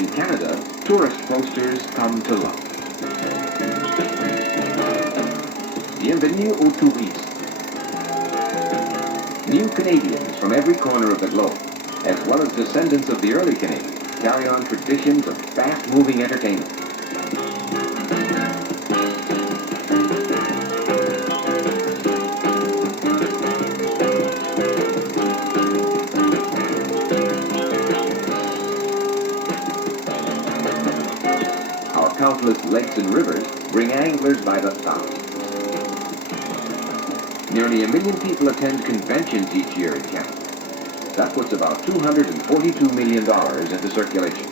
In Canada, tourist posters come to love. Bienvenue aux touristes. New Canadians from every corner of the globe, as well as descendants of the early Canadians, carry on traditions of fast-moving entertainment. Our countless lakes and rivers bring anglers by the thousands. Nearly 1 million people attend conventions each year in Canada. That puts about $242 million into circulation.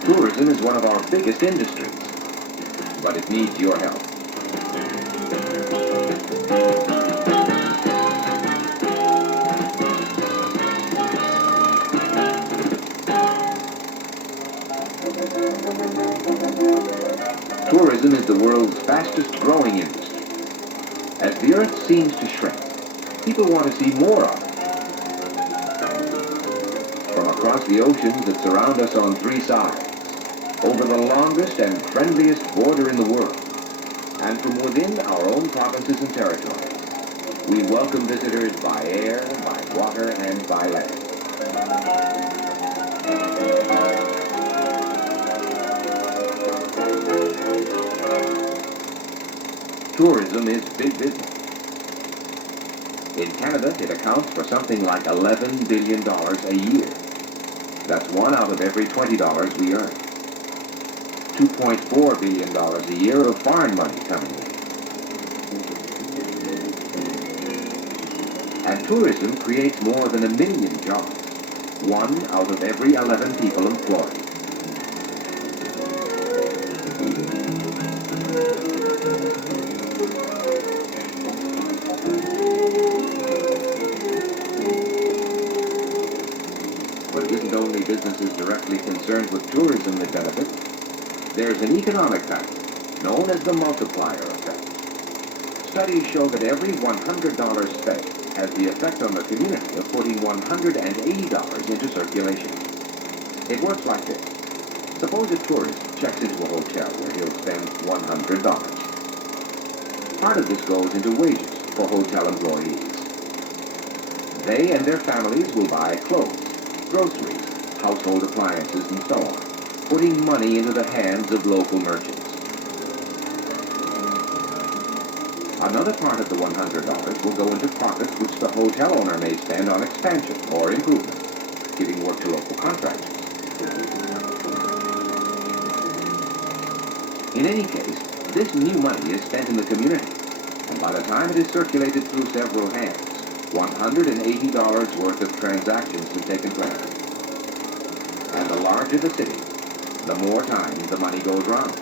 Tourism is one of our biggest industries, but it needs your help. Tourism is the world's fastest growing industry. As the Earth seems to shrink, people want to see more of it. From across the oceans that surround us on 3 sides, over the longest and friendliest border in the world, and from within our own provinces and territories, we welcome visitors by air, by water, and by land. Tourism is big business. In Canada, it accounts for something like $11 billion a year. That's 1 out of every $20 we earn. $2.4 billion a year of foreign money coming in. And tourism creates more than 1 million jobs. 1 out of every 11 people employed. But it isn't only businesses directly concerned with tourism that benefit. There's an economic factor known as the multiplier effect. Studies show that every $100 spent has the effect on the community of putting $180 into circulation. It works like this. Suppose a tourist checks into a hotel where he'll spend $100. Part of this goes into wages for hotel employees. They and their families will buy clothes, groceries, household appliances, and so on, putting money into the hands of local merchants. Another part of the $100 will go into profits which the hotel owner may spend on expansion or improvement, giving work to local contractors. In any case, this new money is spent in the community, and by the time it is circulated through several hands, $180 worth of transactions have taken place. And the larger the city, the more times the money goes round.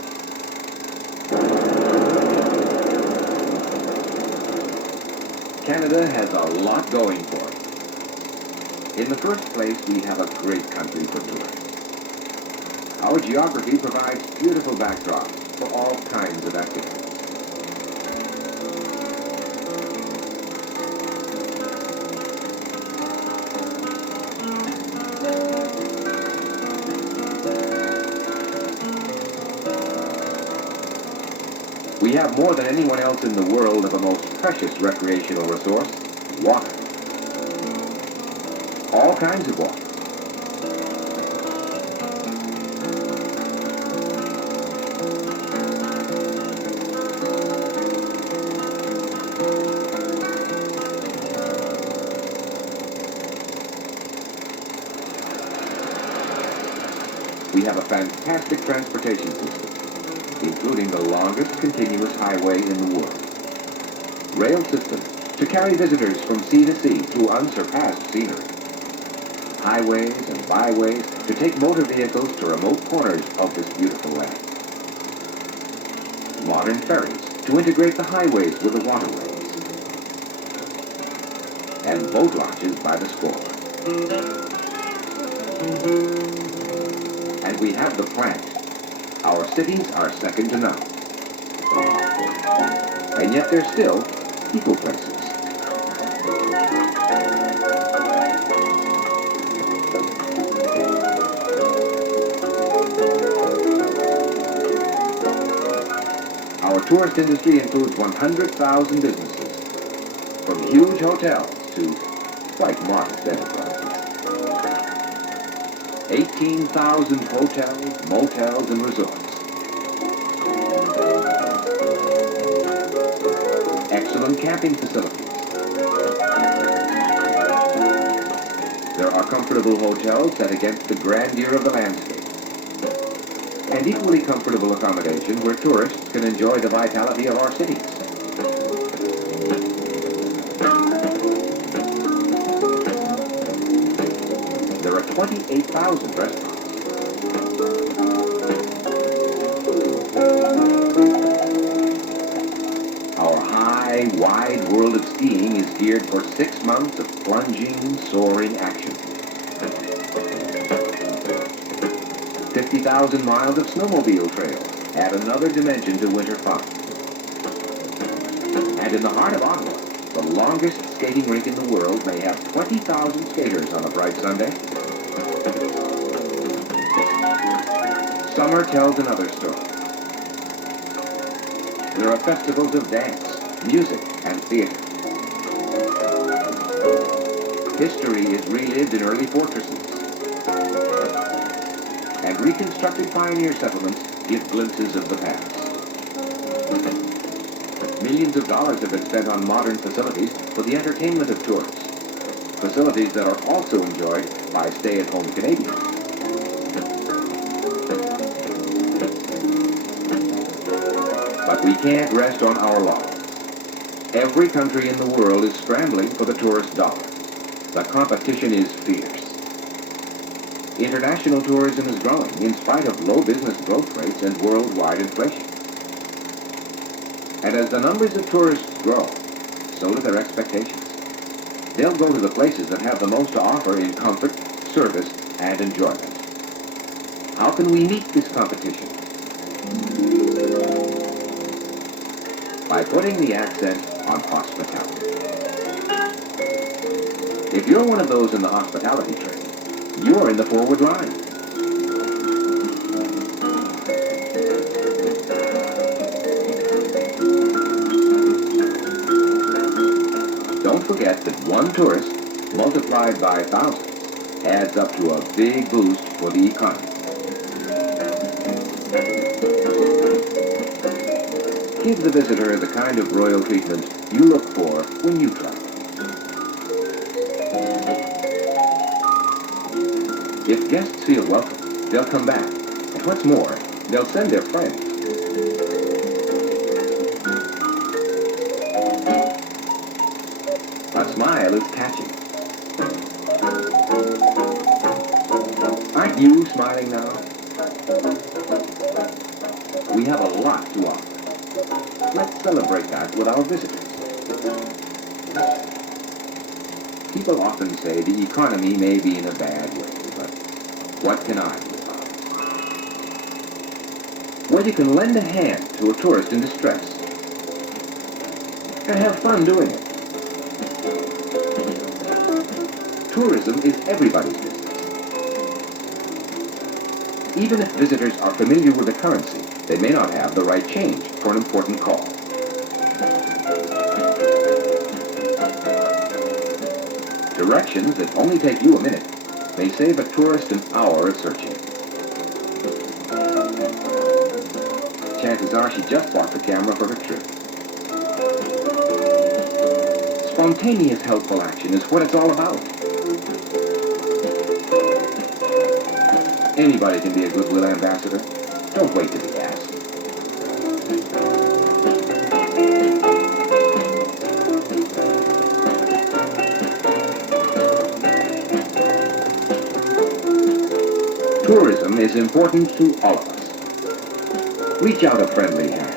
Canada has a lot going for it. In the first place, we have a great country for tourists. Our geography provides beautiful backdrops for all kinds of activities. We have more than anyone else in the world of a most precious recreational resource, water. All kinds of water. We have a fantastic transportation system, including the longest continuous highway in the world. Rail systems to carry visitors from sea to sea through unsurpassed scenery. Highways and byways to take motor vehicles to remote corners of this beautiful land. Modern ferries to integrate the highways with the waterways. And boat launches by the score. And we have the plant. Our cities are second to none. And yet they're still people places. tourist industry includes 100,000 businesses, from huge hotels to quite modest enterprises. 18,000 hotels, motels, and resorts. Excellent camping facilities. There are comfortable hotels set against the grandeur of the landscape. And equally comfortable accommodation where tourists can enjoy the vitality of our cities. There are 28,000 restaurants. Our high, wide world of skiing is geared for 6 months of plunging, soaring action. 50,000 miles of snowmobile trails add another dimension to winter fun. And in the heart of Ottawa, the longest skating rink in the world may have 20,000 skaters on a bright Sunday. Summer tells another story. There are festivals of dance, music, and theater. History is relived in early fortresses. And reconstructed pioneer settlements give glimpses of the past. Millions of dollars have been spent on modern facilities for the entertainment of tourists. Facilities that are also enjoyed by stay-at-home Canadians. But we can't rest on our laurels. Every country in the world is scrambling for the tourist dollar. The competition is fierce. International tourism is growing in spite of low business growth rates and worldwide inflation. And as the numbers of tourists grow, so do their expectations. They'll go to the places that have the most to offer in comfort, service, and enjoyment. How can we meet this competition? By putting the accent on hospitality. If you're one of those in the hospitality trade, you're in the forward line. Don't forget that one tourist, multiplied by thousands, adds up to a big boost for the economy. Give the visitor the kind of royal treatment you look for when you travel. If guests feel welcome, they'll come back. And what's more, they'll send their friends. A smile is catching. Aren't you smiling now? We have a lot to offer. Let's celebrate that with our visitors. People often say the economy may be in a bad way. What can I do about it? Well, you can lend a hand to a tourist in distress. And have fun doing it. Tourism is everybody's business. Even if visitors are familiar with the currency, they may not have the right change for an important call. Directions that only take you a minute may save a tourist an hour of searching. Chances are she just bought the camera for her trip. Spontaneous helpful action is what it's all about. Anybody can be a goodwill ambassador. Don't wait to be asked. Tourism is important to all of us. Reach out a friendly hand.